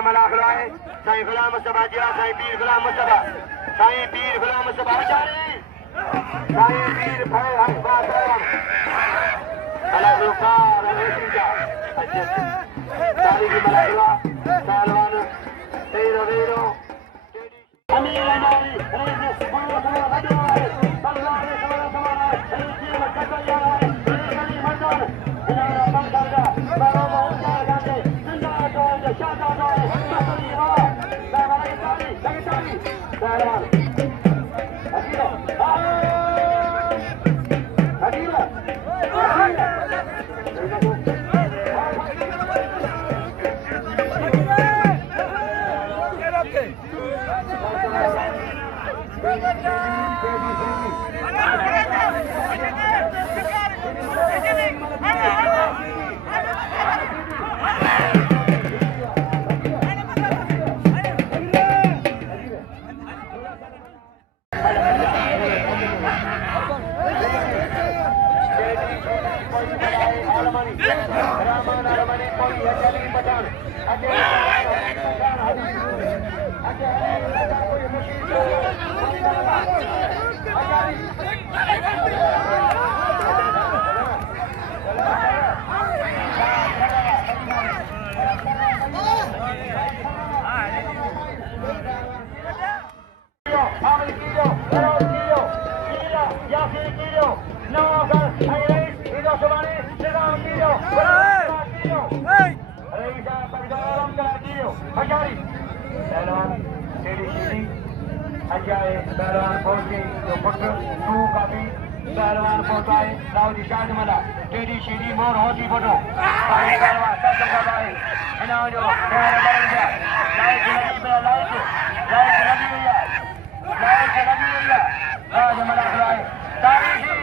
Malakhra है साईं गुलाम मुस्तफा जी साईं पीर गुलाम मुस्तफा साईं पीर गुलाम मुस्तफा बेचारे साईं पीर भाई हकबार Malakhro का रमेश का सारी की Malakhra पहलवान तेरो वीरो अमीर हमारी रेस पूरा पूरा हजवा है पहलवान सवाल सवाल है जीव कटया है कली मर्दान इनारा बंदरगा बारो मोहम्मद गांधी जिंदा तो शादा तो ससुरी वाला बाबाई ताली लगताली पहलवान अकीलो अकीलो Pehlwan Sheedi अजाए पहलवान पहुंचे तो पुत्र तू का भी पहलवान पहुंचाए रावजी शाहमला टेडी शीडी मोर होती फोटो पहलवान सब का भाई इना जो प्यार बन गया लाइट लगी पे लाइट लगी हुई है आज Malakhra है तारीखी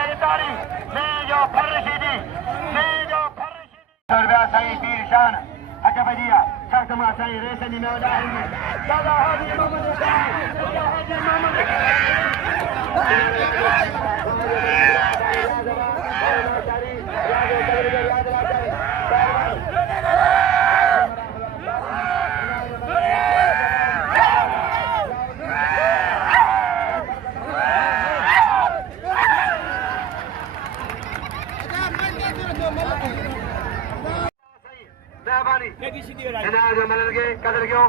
ले तारीख मैं जो फरशीदी सरवा साईं पीर शान हकबदिया सख्तमा साईं रेसनी में उदाहरण दादा हाजी मोहम्मद दादा हाजी मोहम्मद जनाब मलल के कदर क्यों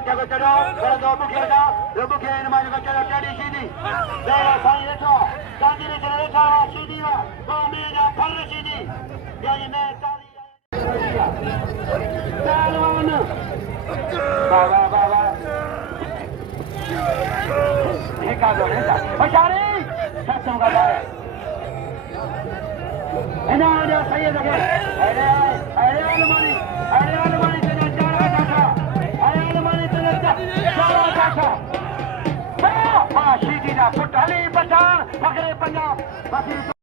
जगह चढ़ो दो मुखिया था दो मुखिया नुमाइंद को चलो टेडी शीडी देवा साईं रेठो गांधी ने चलो रेठा शीडी वा वो मेरा फल शीडी यही मैं पहलवान बाबा बाबा एक आ गए बेचारे सत्संग का है इना जो सही है अरे अरे अलमारी तेरा चारा चाचा अरे अलमारी तेरा चारा चाचा हां शीडी ना पुट हली पठान बकरे पंजाब